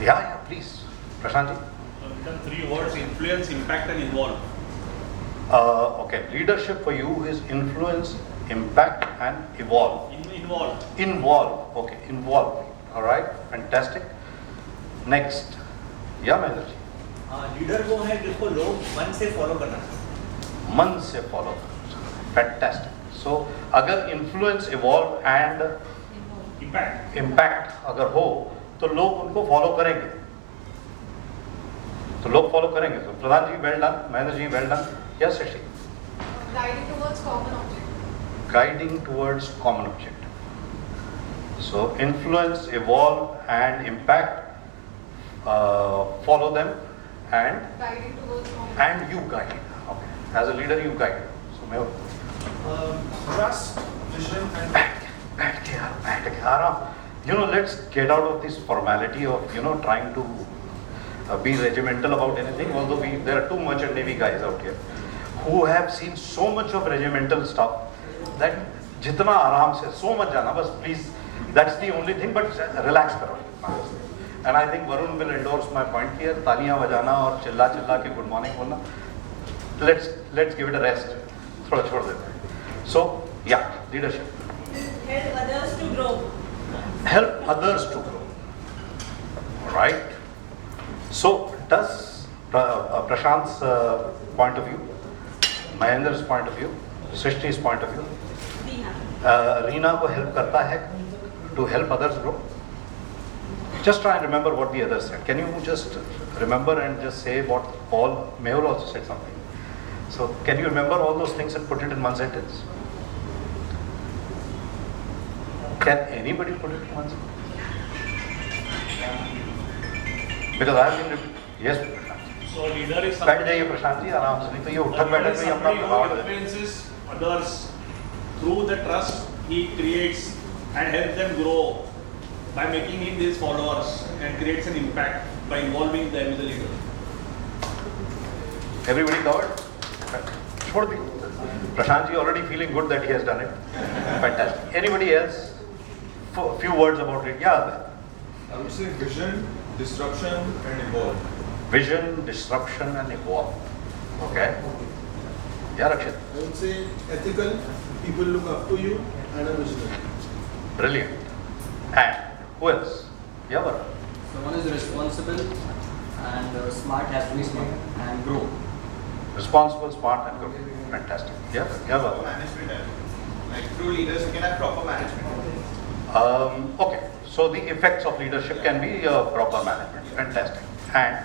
Yeah, please. Prashant ji. The three words: influence, impact, and involve. Okay, leadership for you is influence, impact, and evolve. Involve. Involve. Okay, involve. All right, fantastic. Next. Yeah, Mahendra ji. Leader वो है जिसको लोग मन से follow करना चाहते मन से फॉलो फैंटास्टिक सो अगर influence evolve and Impact. Impact अगर हो तो लोग उनको फॉलो करेंगे तो Pradhan ji well done Mahendra ji well done yes Shashi Guiding towards common object. Guiding towards common object so influence evolve and impact follow them and Guiding towards common. and you guide. Okay. As a leader, you guide. So, मैं Trust, vision, and बैठ के आराम. You know, let's get out of this formality of trying to be regimental about anything. Although there are too much Navy guys out here who have seen so much of regimental stuff that जितना आराम से so much जाना बस please. That's the only thing. But relax करो. And I think Varun will endorse my point here. तालियां बजाना और चिल्ला के good morning बोलना. Let's give it a rest. थोड़ा छोड़ देते हैं. So yeah, leadership. Help others to grow. Help others to grow. Right. So does Prashant's point of view, Mahendra's point of view, Srishti's point of view, Reena को help करता है to help others grow? Just try and remember what the others said. Can you just remember and just say what all, Mehul also said something. So can you remember all those things and put it in one sentence? Can anybody put it in one sentence? Because I have been, yes, So leader is बैठ जाइए प्रशांत जी आराम से नहीं तो ये उठक बैठक में ही अपना somebody प्रभाव who है. influences others through the trust he creates and helps them grow by making him his followers and creates an impact by involving them as a leader. Everybody covered? छोड़ दी. Prashant ji already feeling good that he has done it. Fantastic. Anybody else? Few words about it. Yeah. I would say vision, disruption, and evolve. Vision, disruption, and evolve. Okay. Yeah, Rakshit. I would say ethical, people look up to you, and a visionary. Brilliant. And who else? Yeah, Varun. Someone is responsible and smart, has to be smart and grow. Responsible, smart, and good. Fantastic. Yeah, Varun. Management, like true leaders who can have proper management. Okay. So the effects of leadership can be proper management. Fantastic. And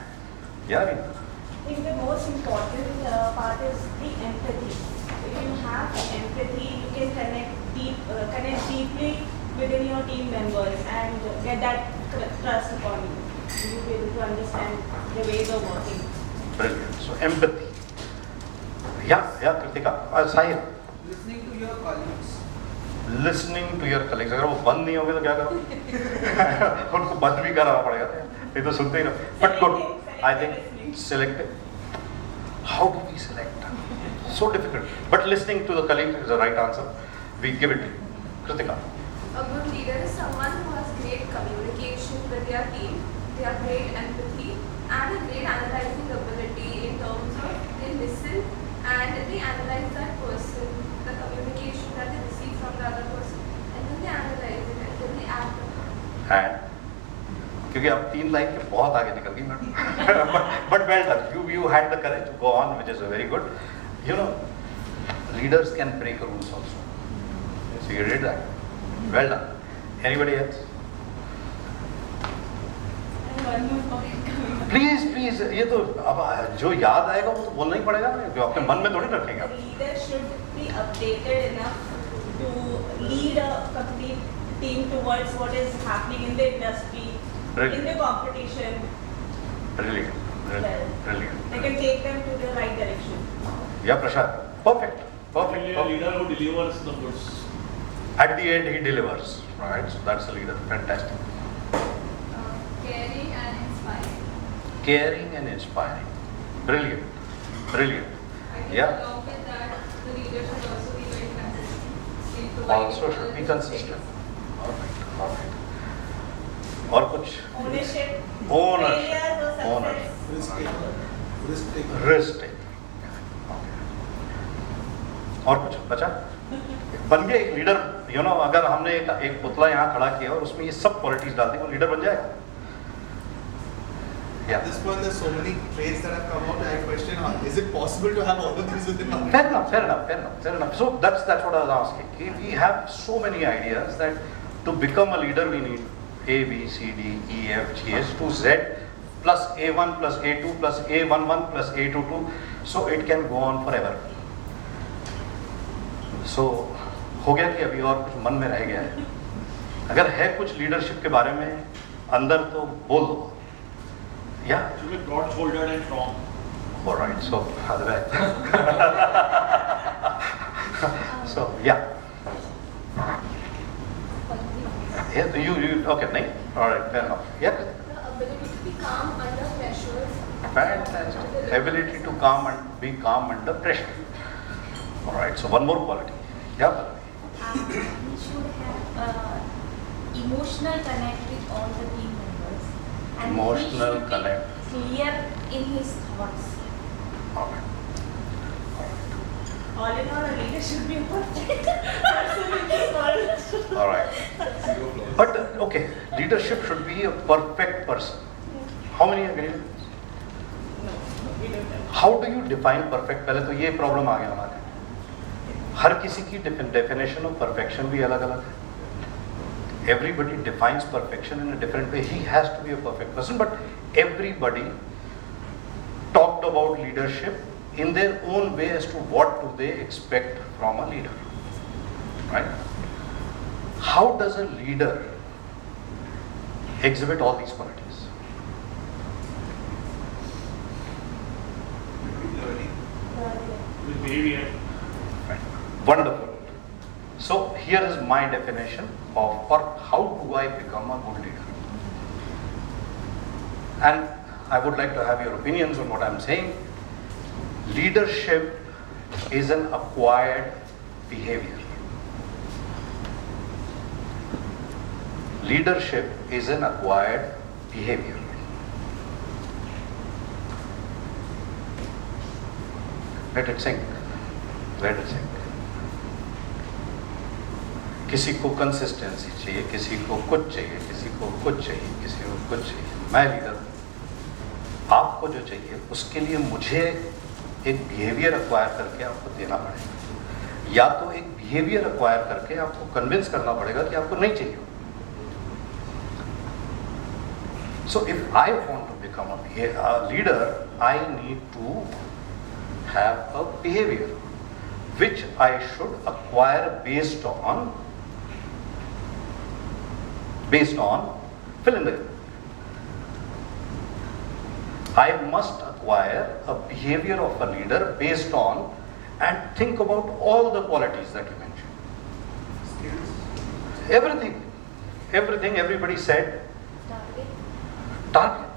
yeah, Reena. I think the most important part is the empathy. If you have empathy, you can connect deeply within your team members and get that trust upon you. You'll be able to understand the ways of working. Brilliant. So empathy. Yeah, Kritika. Sahil. Listening to your colleagues. Listening to your colleagues. अगर वो बंद नहीं होंगे तो क्या करो? उनको बंद भी कराना पड़ेगा. ये तो सुनते ही रहो. But good. I think selective. How do we select? So difficult. But listening to the colleague is the right answer. We give it to you. Kritika. A good leader is someone who has great communication with their team, they have great empathy and a great analyzing ability in terms of they listen and they analyze that person, the communication that they receive from the other person, and then they analyze it and then they act on it. And क्योंकि अब 3 line के बहुत आगे निकल गई madam. But well done. You had the courage to go on, which is very good. You know, leaders can break rules also. So you did that. Well done. Anybody else? And one more point coming up. Please. ये तो अब जो याद आएगा वो तो बोलना ही पड़ेगा ना, जो अपने मन में थोड़ी रखेगा. The leader should be updated enough to lead a complete team towards what is happening in the industry, in the competition. Brilliant. They can take them to the right direction. Yeah, Prashant. Perfect. Really a leader who delivers the goods. At the end, he delivers. Right. So that's a leader. Fantastic. Caring and inspiring. Caring and inspiring. Brilliant. I think Yeah. along with that, the leader should also be very consistent. Also should be consistent. All right. और कुछ Ownership. Ownership. Failures or success. Ownership. Risk taker. Risk taker. Risk taker. और कुछ बचा? बन गया एक leader, you know, अगर हमने एक पुतला यहाँ खड़ा किया और उसमें ये सब क्वालिटीज डाल दी, वो लीडर बन जाएगा। At this point, there's so many traits that have come out. I question: is it possible to have all of these within one? Fair enough. So that's what I was asking. We have so many ideas that to become a leader we need A, B, C, D, E, F, G, H to Z plus A1 plus A2 plus A11 plus A22. So it can go on forever. So हो गया कि अभी और कुछ मन में रह गया है? अगर है कुछ लीडरशिप के बारे में अंदर तो बोल दो। Yeah. To be broad-shouldered and strong. All right. So other way. So yeah. Yeah. You okay? No. All right. Fair enough. Yeah. The ability to be calm under pressures. Fantastic. Ability to calm and be calm under pressure. All right. So one more quality. Yeah. He should have emotional connect with all the team members. And Emotional he should connect. be clear in his thoughts. All right. All in all, a leader should be a perfect person. All right. But okay, leadership should be a perfect person. How many agree with this? No, we don't have. How do you define perfect? पहले तो ये problem आ गया हमारे। हर किसी की definition of perfection भी अलग अलग है। Everybody defines perfection in a different way. He has to be a perfect person, but everybody talked about leadership in their own way as to what do they expect from a leader. Right? How does a leader exhibit all these qualities? With behavior. Right. Wonderful. So here is my definition of, or how do I become a good leader? And I would like to have your opinions on what I'm saying. Leadership is an acquired behavior. Leadership is an acquired behavior. Let it sink. Let it sink. किसी को consistency चाहिए, किसी को कुछ चाहिए, किसी को कुछ चाहिए, किसी को कुछ चाहिए। मैं लीडर हूँ। आपको जो चाहिए उसके लिए मुझे एक बिहेवियर अक्वायर करके आपको देना पड़ेगा, या तो एक बिहेवियर अक्वायर करके आपको कन्विंस करना पड़ेगा कि आपको नहीं चाहिए। So if I want to become a leader, I need to have a behavior which I should acquire based on fill in the gap. I must acquire a behavior of a leader based on and think about all the qualities that you mentioned. Everything everybody said. Target.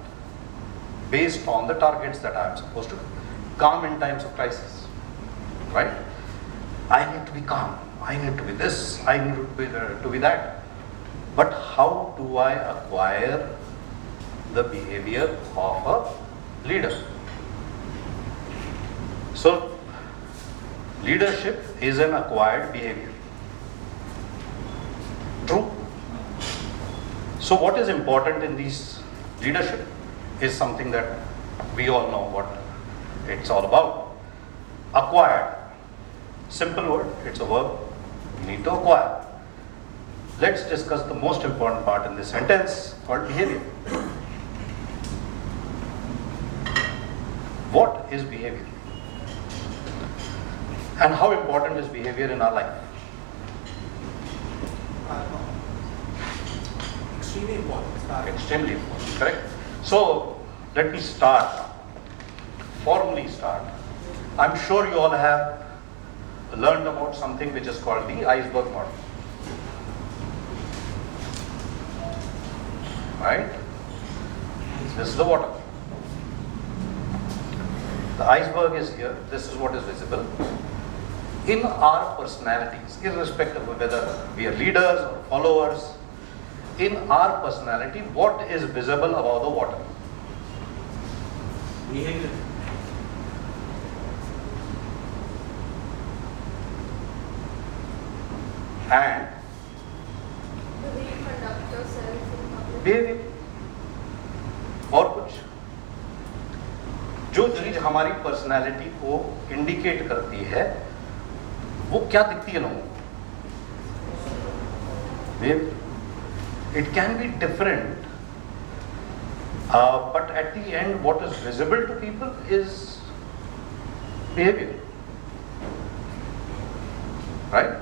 Based on the targets that I am supposed to calm in times of crisis. Right? I need to be calm. I need to be this. I need to be that. But how do I acquire the behavior of a leader? So, leadership is an acquired behavior. True? So, what is important in these leadership is something that we all know what it's all about. Acquired. Simple word, it's a verb. You need to acquire. Let's discuss the most important part in this sentence called behavior. What is behavior? And how important is behavior in our life? Extremely important. Extremely important, correct? So, let me start, formally start. I'm sure you all have learned about something which is called the iceberg model. Right? This is the water. The iceberg is here. This is what is visible. In our personalities, irrespective of whether we are leaders or followers, in our personality, what is visible above the water? Behavior. And The way you conduct yourself in public. behavior. और कुछ जो चीज हमारी personality को indicate करती है वो क्या दिखती है लोगों को? It can be different, but at the end what is visible to people is behavior, right?